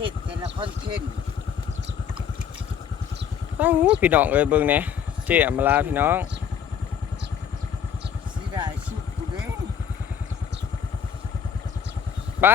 เทศแต่ละคอนเทนต์โอ้โหพี่น้องเอ้ยเบิ่งแหน่เจ๊อำมาลาพี่น้องสิได้สุดกูเด้ไป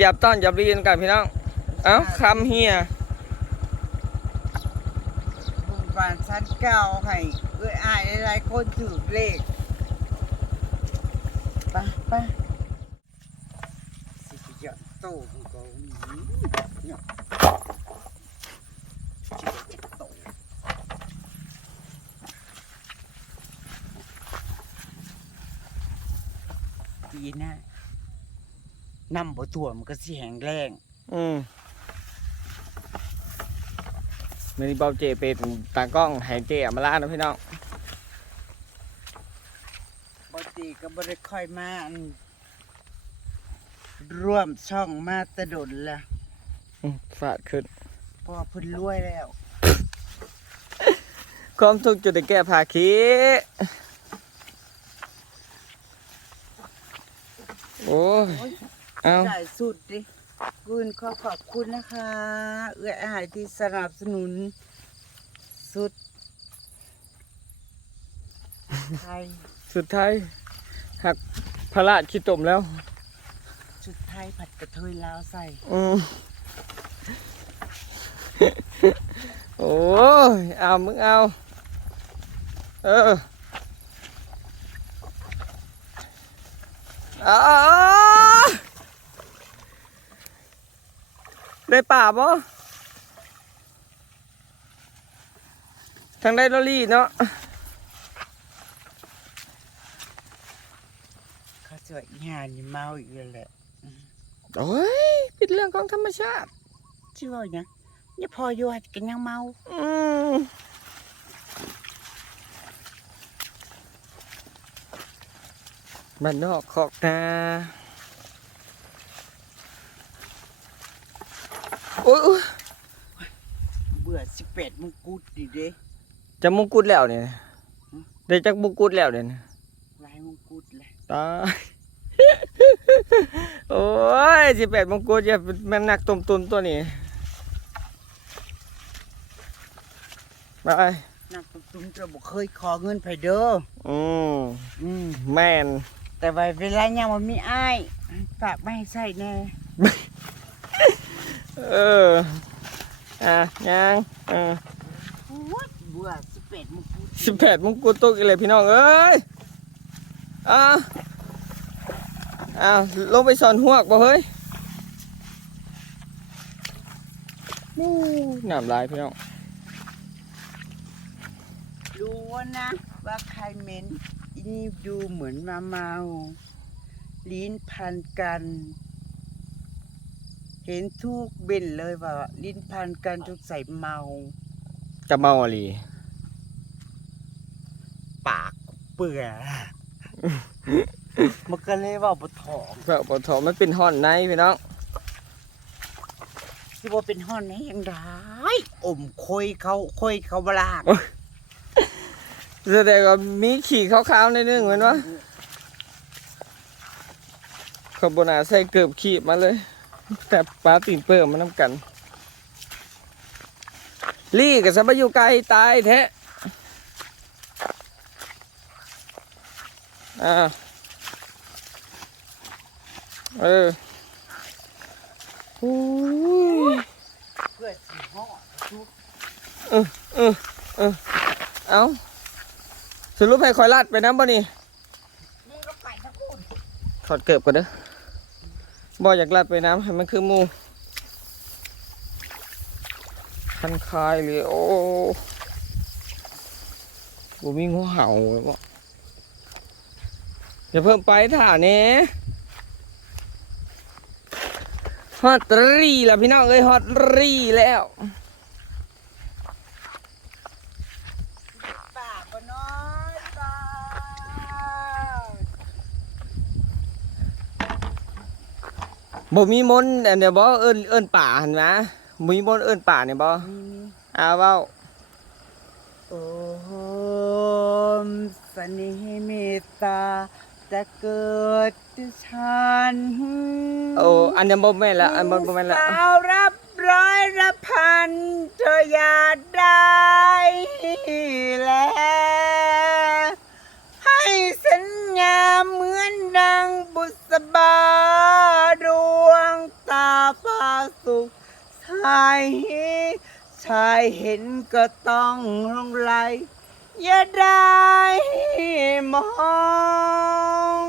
หยับต้อนหยับเรียนกันพี่น้อง เอ้าคำเฮียบุญบานชั้นเก่าให้เอ้ยอายหลายๆคนถือเลขไปไปสิไปเจาะโต้ของเขาอืมเนี่ยสิไปเจาะโต้ปีหน้า นำบ่ถ่วมนก็สิแห้งแรงอืมมือนี้เบาเจเป็นตากล้องให้เจอำมาลานะพี่น้องปกติก็บ่ได้ค่อยมาอันร่วมช่องมาแตะดนละอืมฟาดขึ้น เพราะว่าเพิ่นรวยแล้ว ความทุกข์จุดได้แก้ภาคีโอ้ย โอ้ย เอาได้สุดดิคุณขอขอบคุณนะคะ เอื้ออาหารที่สนับสนุน สุดไทยสุดท้ายหักพระราชขี้ตมแล้ว สุดไทยผัดกระเทยลาวใส่อืมโอ้ยเอามึงเอา เออเอา ได้ป่าบ่ทางได้ลอรี่เนาะเขาสวยอีหานี่เมาอีกแล้วแหละโอ้ยเป็นเรื่องของธรรมชาติชื่อว่าหยังนี่พออยู่หัดกันยังเมา อืมบ้านนอกขอกนา อ้ยโอ้ยเบื่อ18มงกุฎดิเด้จะมงกุฎแล้วเนี่ยได้จักมงกุฎแล้วเนี่ยหลายมงกุฎเลยตายโอ้ยสิบแปดมงกุฎจะมันหนักตุ่มตุนตัวนี้ไปนักตุ้มจะบอกเคยขอเงินไผเด้ออืมอืมแม่นแต่ว่าเวลายังมันมีอ้ายฝากไม่ให้ใส่แน่ เออ อะยังเออโอ้ยเบื่อสิบแปดมงกุฎสิบแปดมงกุฎตกอีกเลยพี่น้องเอ้ยอะอะลงไปสอนหวกบ่เฮ้ยนู่น้ำลายพี่น้องรู้นะ ว่าใครเหม็นนี่ดูเหมือนมาเมา ลิ้นพันกัน เห็นทุกเบ็นเลยว่า ลิ้นพันกันทุกใส่เมา จะเมาอะไรปากเปื่อยมันก็เลยเว่าบทองเปล่าปฐมมันเป็นห่อนในพี่น้องที่ว่าเป็นห้อนนี้ยังได้อมคุยเขาคุยเขาบลากแสดงว่ามีขี่ขาวๆในนึงเหมือนวะขบนาใส่เกือบขีบมาเลย แต่ปลาตีนเปิ่มมันน้ำกัน ลี่กับสัมปอยู่ไกลตายแท้อ่าเออโอ้ยเพื่อสีห่อทุกเอาสรุปให้คอยลัดไปน้ำบ่นี่นี่ก็ไปทั้งคู่ถอดเกือบก่อนเด้อ บ่อยากลัดไปน้ำให้มันคือมูคันคายเลยโอ้บ่มีงูเห่าเลยบ่อย่าเพิ่มไปถ่านี้ฮอตรีแล้วพี่น้องเอ้ยฮอตรีแล้ว ปากก็น้อยตา บ่มีมนต์อันเดียวบ่เอิ้นเอิ้นป่าหันนะบ่มีมนต์เอิ้นป่าเนี่ยบ่อ้าเว้าโอมสนิเมตตาแต่เกิดฉันโอ้อันนี้บ่แม่นละอันบ่บ่แม่นละสาวรับร้อยรับพันเธออยากได้แล้วให้สัญญาเหมือนดังบุษบาดวงตาพา สุขชายชายเห็นก็ต้องร้องไรอย่าได้มอง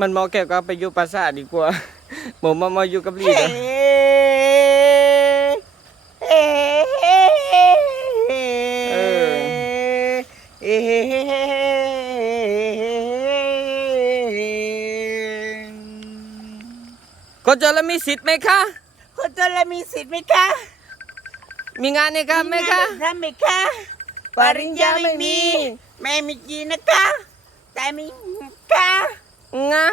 มันเหมาะแก่ก็ไปอยู่ปราสาทดีกว่าผมมามาอยู่กับลีเฮ้นะเก็จะแล้วมีสิทธิ์ไหมคะ คนจนแล้วมีสิทธิ์ไหมคะมีงานในครับไหมคะทำไหมคะปริญญาไม่มีแม่มีจีนะคะแต่มีค่ะงะ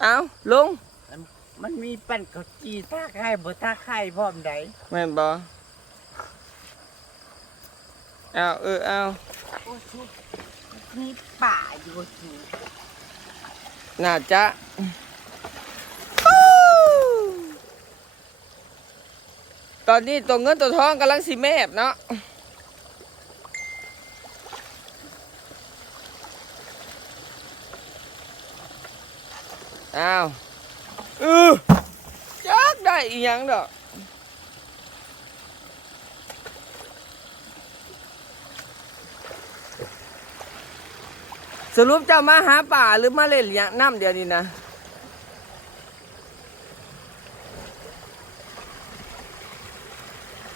เอาลุงมันมีปั่นกับจีท่าไข่บ่ท่าไข่พร้อมใดแม่นบ่เอาเออเอาโอ้ชุดมีป่าอยู่สิน่าจะ ตอนนี้ตัวเงินตัวทองกำลังสิแมบเนาะอ้าวเออจักได้อีหยังดอกสรุปเจะมาหาป่าหรือมาเล่นอย่างน้ำเดียวนี้นะ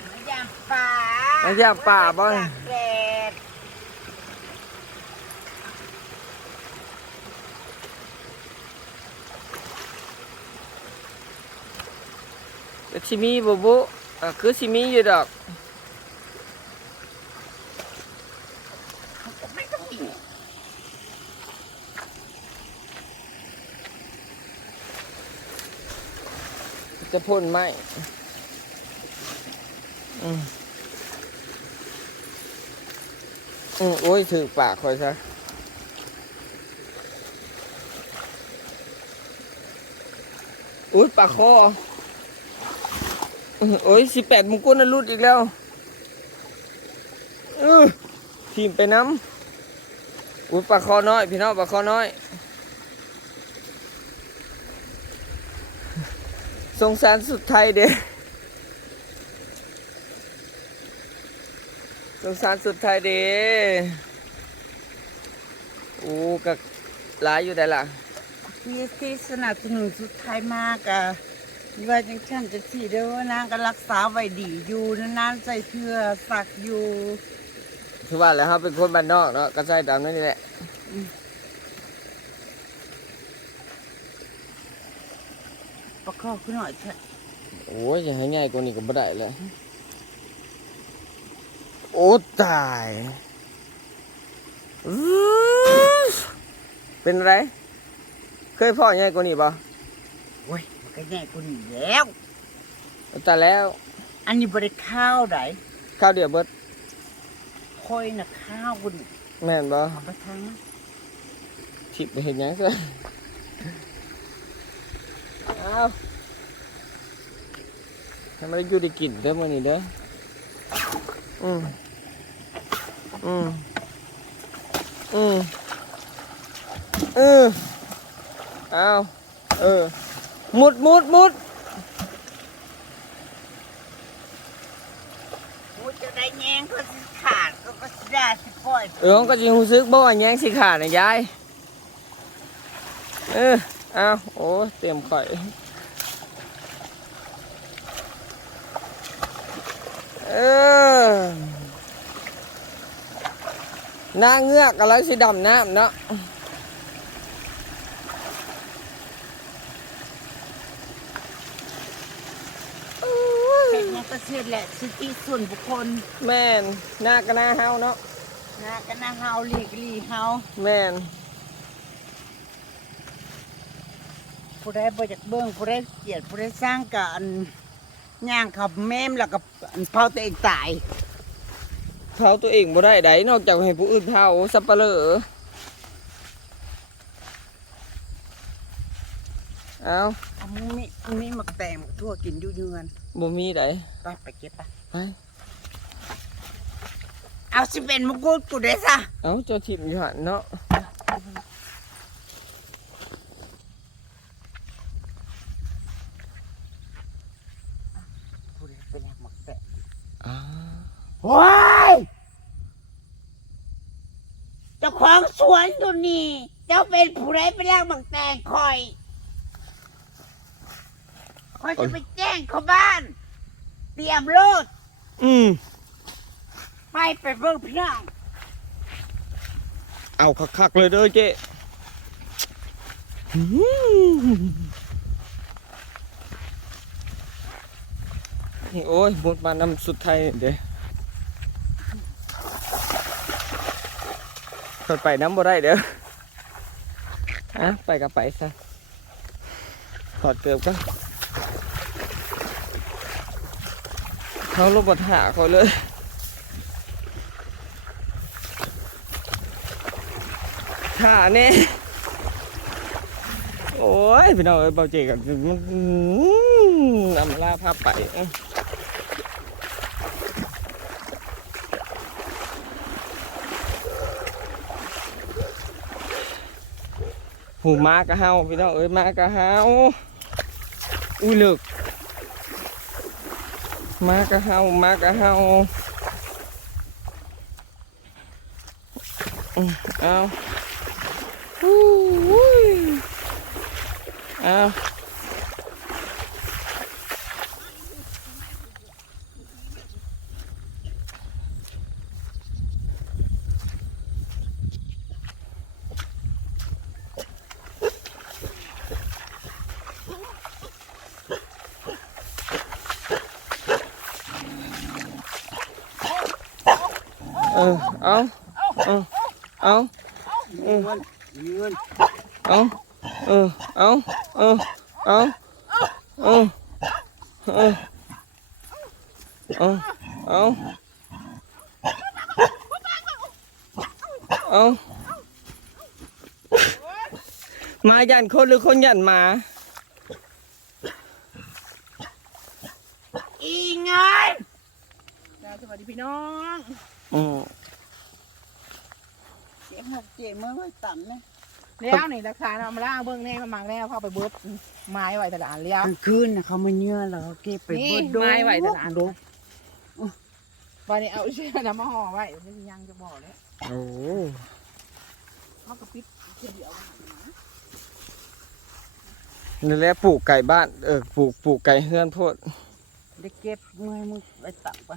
มายามป่า มามาย่ป่าบ่แดดแต่ชิมีบบุอ่คือชิมีอยู่ดอกจะพ่นไหมอืม อืมโอ้ยถือปากคอยซะอุ้ยปากคอโอ้ยสิบแปดมงกุฎน่ะรุดอีกแล้วเออทีมไปน้ำอุ้ยปากคอน้อย พี่น้องปากคอน้อย สงสารสุดไทยเด้ งสารสุดไทยเด้โอ้กะหลายอยู่ได้ล่ะมีที่สนับสนุนสุดท้ายมากอะว่าจังฉันจะสีเด้อว่านางก็รักษาไว้ดีอยู่นานๆใจเพื่อสักอยู่คือว่าแล้วครับเป็นคนบ้านนอกเนาะก็ใช่ตามนั้นนี่แหละประคอบขึ้นหน่อยเถอะโอ้ยอย่าให้ง่ายกว่านี้ก็บ่ได้เลย โอ้ตายอื้อเป็นไร เคยพ่อง่ายกว่านี้ปะโอ้ยมันก็แย่กูนี่แล้วตายแล้ว อันนี้บริข้าวไดข้าวเดียวเบิดค่อยนะข้าวกูนี่แม่นบ่เอาไปทางนะทิพย์ไปเห็นหยังซะเอาทำไมได้อยู่ได้กินเด้อมื้อนี้เด้ออืม อืมอืมเออเอาเออ มุดมุดมุดกูจะได้แยงก็สิขาดก็ก็สิได้สิปล่อยเออก็จิรู้สึกบ่ว่าแยงสิขาดนะยาย เออเอาโอ้เต็มข่อย เออ หน้าเงือกอะไรสิดำน้ำเนาะเป็นหยังก็เสียแหละสิทธิส่วนบุคคลแม่นหน้าก็หน้าเฮาเนาะนะก็นะเฮาหลีกลีเฮาแม่นผู้ใดบ่อยากเบิ่งผู้ใดเกลียดผู้ใดสร้างกอันย่างขับแม่มแล้วก็อันเผาตัวเองตาย เท้าตัวเองบ่ได้ไดนอกจากให้ผู้อื่นเท้าสับปะเลอเอาอันนี้อันนี้มักแตงทั่วกินยูเยืนบ่มีไดไปไปเก็บไปไปเอาสิเป็นมะกรูดกูได้ซะเอาจะถิ่มอยู่หันเนาะ ว้ายเจ้าของสวนตัวนี้เจ้าเป็นผู้ใดไปแลกหมักแตงคอยคอยจะไปแจ้งเขาบ้าน เตรียมรถอืมไปไปเบิ่งพี่น้องเอาคักๆเลยเด้อเจ๊อืมนี่โอ้ยหมดมานำสุดไทยเด้ เพิ่นไปน้ำบ่ได้เด้ออะไปกับไปซะถอดเกือบกันเขาลบบทหาเขาเลยขาเนี่ยโอ้ยพี่น้องเอ้ยเบาเจกันมันอื้อำลาภาพไปเอ้ย หูมากระเฮาพี่น้องเอ้ยมากระเฮาอุ้ยเลิกมากระเฮามากระเฮาเอาอู้ยเอา เออเอาเอาเอาเงินเงินเอาเออเอาเออเอาเออเออเอาเอาเอามายันคนหรือคนยันหมา อีเงิน จ้าสวัสดีพี่ น้องอืมเจ๊หกเจ๊เมื่อไว้ต่ำเนี่ยแล้วนี่ราคาเอามาล่าเบิ้งแน่มามังแล้วเข้าไปเบิดไม้ไว้ตลาดเลี้ยวกลางคืนน่ะเขามาเนื้อแล้วเขาเก็บไปนี่เบิดโดไม้ไว้ตลาดโดวันนี้เอาเชือกน้ำมาห่อไว้ไม่มียังจะบอกเลยโอ้เขาก็ปิดเชือกเดียวนี่แหละปลูกไก่บ้านเออปลูกปลูกไก่เฮือนโพดได้เก็บเมื่อยมึงไว้ต่ำไป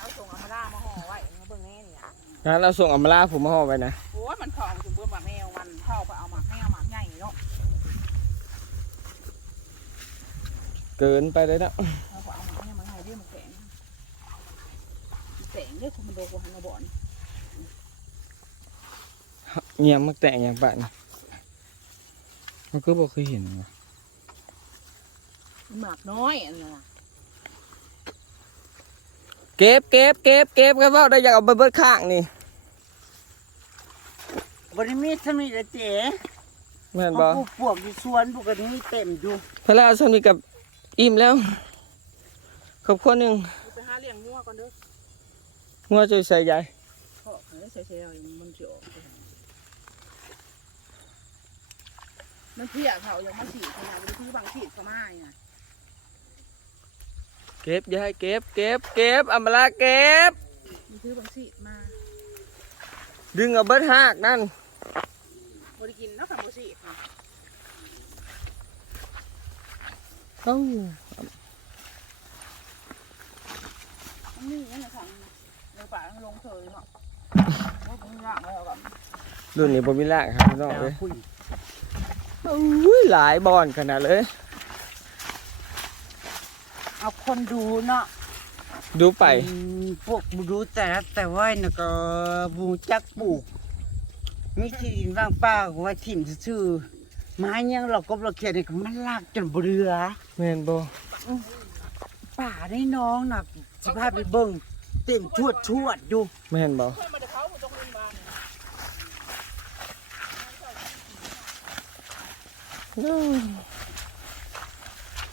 เอาส่งเอามาล่ามาห่อไว้เบิ้งแน่ นี่งั้นเราส่งอำมาลาผมมาห่อไปนะโอ้ยมันทองจนเบื่อหมาแมวมันเข้าไปเอาหมาแมวหมาใหญ่เนาะเกินไปเลยนะเขาไปเอาหมาแมวมาให้เรื่องมันแสงแสงเรื่องคุณมันโดนกูหันมาบ่อนเงียบมักแต่งอย่างบ้านมันก็บอกเคยเห็นว่ะหมากน้อยอันนั้นน่ะ เก็บเก็บเก็บเก็บครับว่าได้อยากเอาไปเบิดข้างนี่บริมีสมิธเจ๊แม่นเขาบ่ปลูกปวกอยู่สวนปลูกกันนี้เต็มอยู่พระราชมีกับอิ่มแล้วขอบคุณหนึ่งไปหาเลี้ยงงัวก่อนเด้องัวจะใส่ใหญ่เพราะเฮ้ยใส่ๆมันจะออกมันเพี้ยเขายังมาฉีดขนาดนี้คือบางฉีดเขามาเนี่ย เก็บยายเก็บเก็บเก็บอำมาลาเก็บมันคือบางฉีดมาดึงเอาเบิดหากนั่นบริกินเนาะกับบฉีดเนาะเอ้ามันนี่นั่นแหละค่ะเดี๋ยวป่ามันลงเถยเนาะว่าผมอยากแล้วแบบรุ่นนี้บ่มีลากครับพี่น้องแต่เลว่ายคุยอุ้ยหลายบอนขนาดเลย เอาคนดูเนาะดูไปอืมพวกบูดูแต่ละแต่ว่าน่ะก็บูจักปลูกมีที่ดินว่างเปล่าก็ไว่าถิ่มซื่อๆไม้ยังเราก็เราเขียนนี่ก็มันลากจนบ่เรือแม่นบ่ป่าได้น้องน่ะสิพาไปเบิ่งเต้นชวดชวดอยู่ไม่เห็นบ่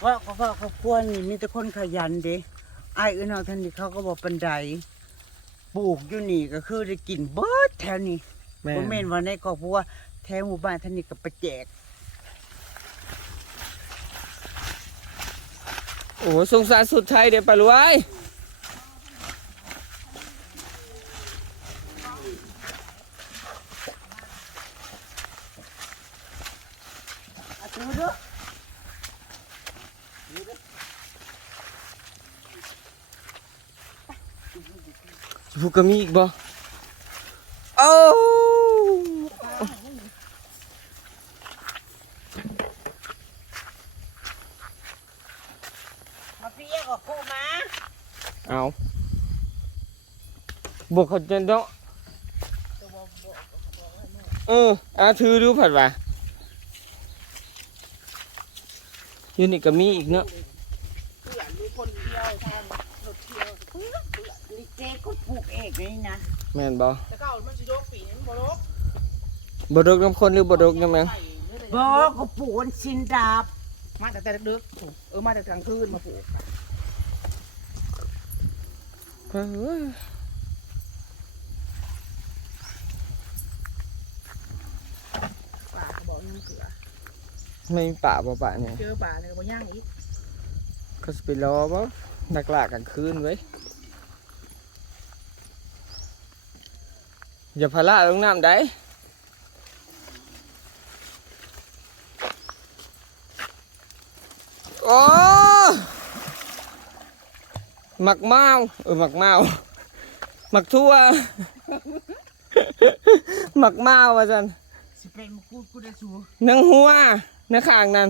เพื่อนมาเดี๋ยวเขาผมต้องเล่นบ้านเนี่ยว่าก็ว่าครอบครัวนี่มีแต่คนขยันเด้อ้ายอื่นเอาท่านนี่เขาก็บอกปันไดปลูกอยู่นี่ก็คือได้กินเบิดแถวนี้แม่บ่แม่นว่าในครอบครัวแถวหมู่บ้านท่านนี่ก็ไปแจกโอ้สงสารสุดไทยเดี๋ยวไปรวย อาตูเด้อ ผู กกมีอีกบ่โอ้มาเปียกกับคู่มาเอาบวกเขาจะเนาะเอออาถือดูผัดว่าอยู่นี่ก็มีอีกเนาะเพื่อนมีคนเที่ยวทางรถเที่ยว จก็ปลูกเองนี่นะแม่นบ่แต่เก่ามันสิโดกปีนี้มันบ่โดกบดกน้ำคนหรือบดกน้ำหยังใส่เรื่อยๆบ่ก็ปลูกอันชินดาบมาแต่แต่ดึกๆเออมาแต่กลางคืนมาปลูกเอ้ยป่าเขาบอกนี่มันเกลือไม่มีป่าบ่ป่าเนี่ยเจอป่าเลยก็บ่ย่างอีกก็สไปรอบ่นักล่ากลางคืนไว้ย อย่าพาละลงน้ำได้โอ้หมักเมาเออหมักเมาหมักทั่วหมักเมาว่าจันสิเป็นมะกรูดกูได้สูนังหัวนังข้างนั้น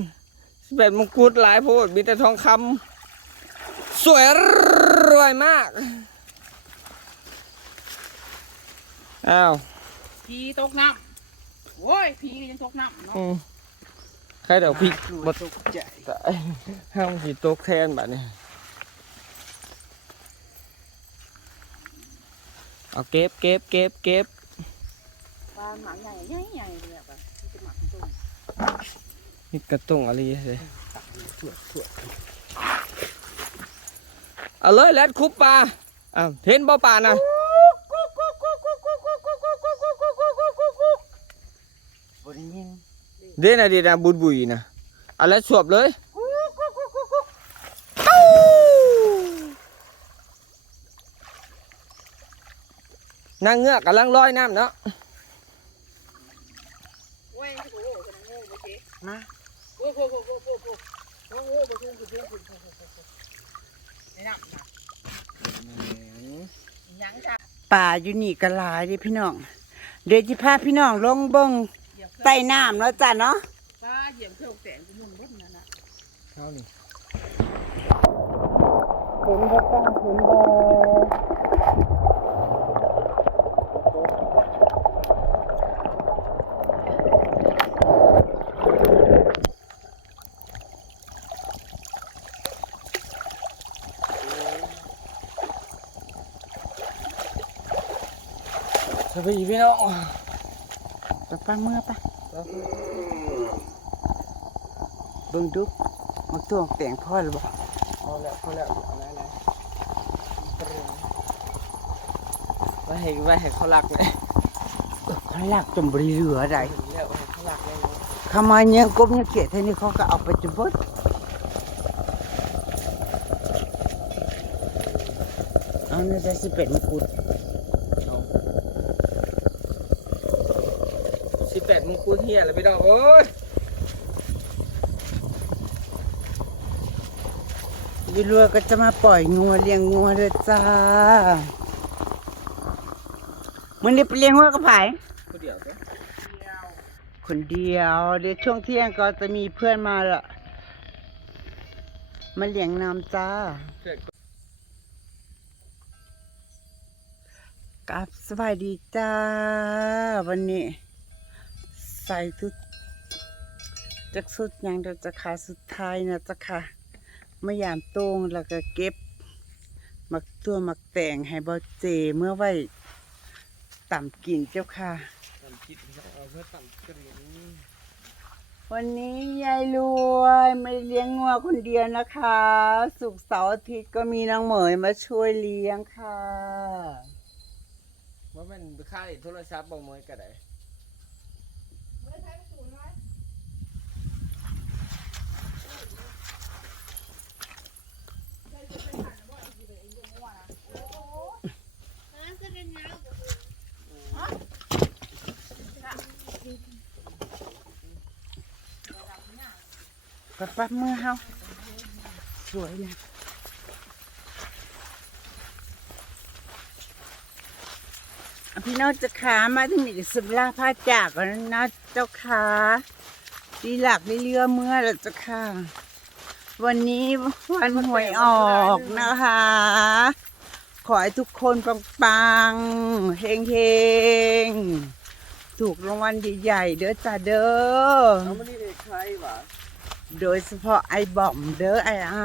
สิเป็นมงกุฎหลายโพดมีแต่ทองคำสวยรวยมาก อ้าวพีตกน้ำโอ้ยพีก็ยังตกน้ำเนาะอืมใครเดี๋ยวพี่บดตกใจตายห้ามสีตกแทนแบบนี้เอาเก็บเก็บเก็บเก็บปลาหมักใหญ่ใหญ่ใหญ่เลยอะปะที่เป็นหมักตุ้งมีกระตุงอะไรเลยเอาเลยแลดคุบปลาอ้าวเห็นบ่ปลานะ บ่ได้ยิน เด่นอะดีนะบุญบุยนะเอาแล้วสวบเลยนางเงือกกำลังลอยน้ำเนาะโอ้ยโอ้โหกำลังโง่ไปเจ๊มาโอ้โหโอ้โหโอ้โหโอ้โหโอ้โหไปทุ่งคือทุ่งคือทุ่งคือในน้ำนะยังจ้ะป่าอยู่นี่ก็หลายเด้พี่น้อง เดี๋ยวสิพาพี่น้องลงเบิ่งเหยียบ ใต้น้ำเนาะจ้ะเนาะปลาเหยียบเครื่องแสงจะมุ่งบนนั่นน่ะเข้านี่เห็นบ่จ้าเห็นบ่สวัสดีพี่น้อง ไปป้าเมื่อปะ เบิ่งดูมักตัวแต่งพ่อหรือบ่าพอแล้วพอแล้วเอาแล้วนะไว้ให้ไว้ให้เขารักเลยเขาลักจมบริเหลือได้แล้วไว้ให้เขารักเลยขามาเนี่ยกบเนี่ยเกลียดเท่านี้เขาก็เอาไปจนเบดเอาเนี่ยจะสิเป็ดมะกรูด สิบ แปดมงกุฎเฮียแล้วพี่น้องโอ้ยวิรัวก็จะมาปล่อยงัวเลี้ยงงัวเลยจ้ามันนี้ไปเลี้ยงงัวกับไผผู้เดียวเด้อคนเดียว เดี๋ยวช่วงเที่ยงก็จะมีเพื่อนมาละมาเลี้ยงน้ำจ้าเพื่อนกับสบายดีจ้า วันนี้ใส่ทุกจักสุดยังเดี๋ยวจะขาสุดท้ายนะจะค่ะมายามโต้งแล้วก็เก็บมักตัวมักแต่งให้บ่เจเมื่อไว้ต่ำกินเจ้าค่ะวันนี้ยายรวยไม่เลี้ยงงัวคนเดียวนะคะ สุกเสาร์อาทิตย์ก็มีนางเหมยมาช่วยเลี้ยงค่ะว่ามันค่ายโทรศัพท์บ่มยก็ได้ ปับปับมือเฮาสวยนะอะพี่น้องจะขามาถึงนี่สุราพาจากกันนะเจ้าขาดีหลักดีเรือเมื่อแล้วเจ้าค่ะวันนี้วันหวยออกนะคะ ขอให้ทุกคนปังๆเฮงๆถูกรางวัลใหญ่ๆเด้อจ้าเด้อ โดยเฉพาะไอ้บอมเด้อไอ้ไอ้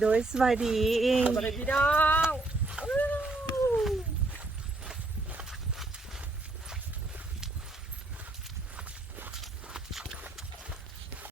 โดยสวัสดี สวัสดีพี่น้อง